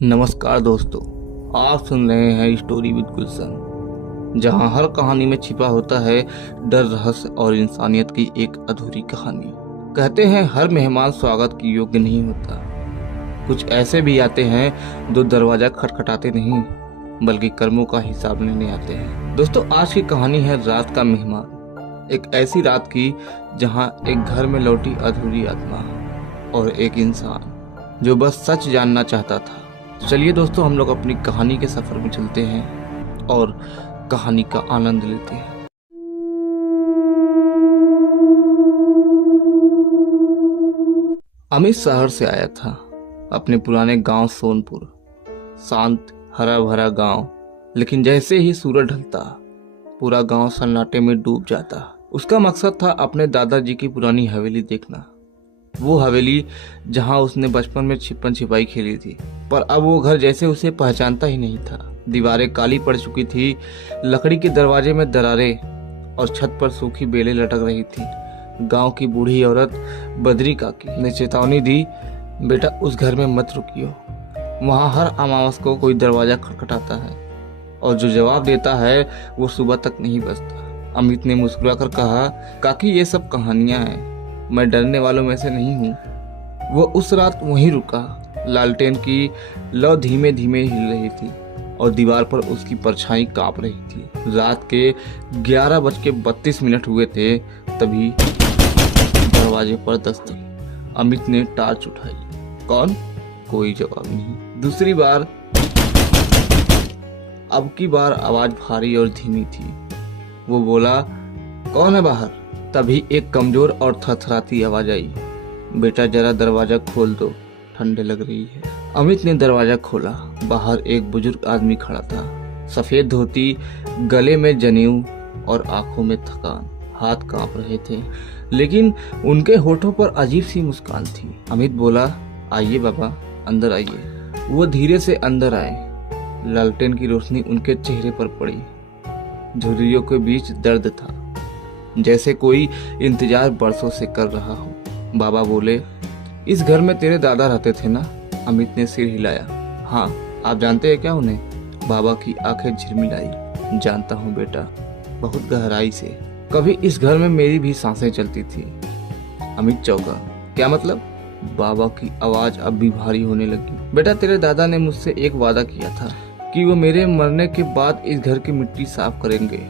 नमस्कार दोस्तों, आप सुन रहे हैं स्टोरी विद गुलशन, जहां हर कहानी में छिपा होता है डर, रहस्य और इंसानियत की एक अधूरी कहानी। कहते हैं हर मेहमान स्वागत के योग्य नहीं होता। कुछ ऐसे भी आते हैं जो दरवाजा खटखटाते नहीं बल्कि कर्मों का हिसाब लेने आते हैं। दोस्तों, आज की कहानी है रात का मेहमान। एक ऐसी रात की जहां एक घर में लौटी अधूरी आत्मा और एक इंसान जो बस सच जानना चाहता था। चलिए दोस्तों, हम लोग अपनी कहानी के सफर में चलते हैं और कहानी का आनंद लेते हैं। अमित शहर से आया था, अपने पुराने गांव सोनपुर। शांत हरा भरा गांव, लेकिन जैसे ही सूरज ढलता पूरा गांव सन्नाटे में डूब जाता। उसका मकसद था अपने दादाजी की पुरानी हवेली देखना। वो हवेली जहां उसने बचपन में छिपन छिपाई खेली थी, पर अब वो घर जैसे उसे पहचानता ही नहीं था। दीवारें काली पड़ चुकी थी, लकड़ी के दरवाजे में दरारें और छत पर सूखी बेलें लटक रही थी। गांव की बूढ़ी औरत बद्री काकी ने चेतावनी दी, बेटा उस घर में मत रुकियो। वहां हर अमावस को कोई दरवाजा खटखटाता है और जो जवाब देता है वो सुबह तक नहीं बचता। अमित ने मुस्कुराकर कहा, काकी ये सब कहानियां हैं, मैं डरने वालों में से नहीं हूँ। वो उस रात वहीं रुका। लालटेन की लौ धीमे धीमे हिल रही थी और दीवार पर उसकी परछाई कांप रही थी। रात के 11:32 हुए थे, तभी दरवाजे पर दस्तक। अमित ने टार्च उठाई। कौन? कोई जवाब नहीं। दूसरी बार। अब की बार आवाज भारी और धीमी थी। वो बोला, कौन है बाहर? तभी एक कमजोर और थरथराती आवाज आई, बेटा जरा दरवाजा खोल दो, ठंड लग रही है। अमित ने दरवाजा खोला। बाहर एक बुजुर्ग आदमी खड़ा था, सफेद धोती, गले में जनेऊ और आंखों में थकान। हाथ कांप रहे थे, लेकिन उनके होठों पर अजीब सी मुस्कान थी। अमित बोला, आइए बाबा, अंदर आइए। वो धीरे से अंदर आए। लालटेन की रोशनी उनके चेहरे पर पड़ी। झुर्रियों के बीच दर्द था, जैसे कोई इंतजार बरसों से कर रहा हो। बाबा बोले, इस घर में तेरे दादा रहते थे ना? अमित ने सिर हिलाया। हाँ। आप जानते हैं क्या उन्हें? बाबा की आंखें झिलमिलाई। जानता हूँ बेटा, बहुत गहराई से। कभी इस घर में मेरी भी सांसें चलती थी। अमित चौंका। क्या मतलब? बाबा की आवाज अब भी भारी होने लगी। बेटा तेरे दादा ने मुझसे एक वादा किया था कि वो मेरे मरने के बाद इस घर की मिट्टी साफ करेंगे,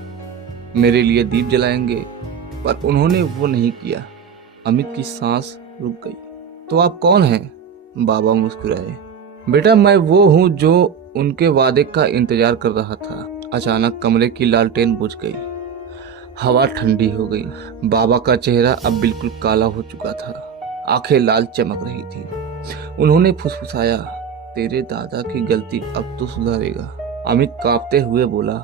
मेरे लिए दीप जलाएंगे, पर उन्होंने वो नहीं किया। अमित की सांस रुक गई। तो आप कौन हैं? बाबा मुस्कुराए। बेटा मैं वो हूँ जो उनके वादे का इंतजार कर रहा था। अचानक कमरे की लालटेन बुझ गई। हवा ठंडी हो गई। बाबा का चेहरा अब बिल्कुल काला हो चुका था, आंखें लाल चमक रही थी। उन्होंने फुसफुसाया, तेरे दादा की गलती अब तो सुधारेगा। अमित कांपते हुए बोला,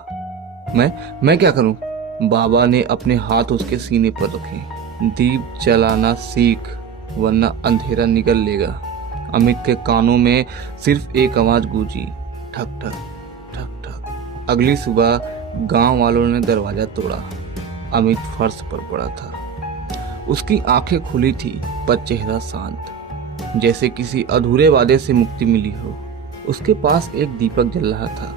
मैं क्या करूं? बाबा ने अपने हाथ उसके सीने पर रखे। दीप जलाना सीख, वरना अंधेरा निगल लेगा। अमित के कानों में सिर्फ एक आवाज गूंजी, ठक ठक ठक ठक। अगली सुबह गांव वालों ने दरवाजा तोड़ा। अमित फर्श पर पड़ा था। उसकी आंखें खुली थी, पर चेहरा शांत, जैसे किसी अधूरे वादे से मुक्ति मिली हो। उसके पास एक दीपक जल रहा था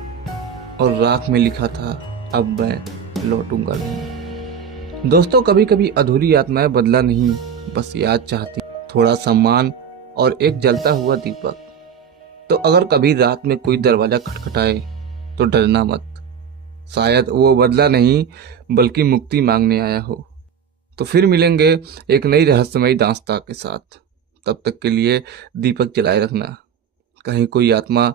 और राख में लिखा था, अब मैं लौटूंगा नहीं। दोस्तों, कभी कभी अधूरी आत्माएं बदला नहीं, बस याद चाहती, थोड़ा सम्मान और एक जलता हुआ दीपक। तो अगर कभी रात में कोई दरवाजा खटखटाए तो डरना मत। शायद वो बदला नहीं बल्कि मुक्ति मांगने आया हो। तो फिर मिलेंगे एक नई रहस्यमयी दास्तां के साथ। तब तक के लिए दीपक जलाए रखना, कहीं कोई आत्मा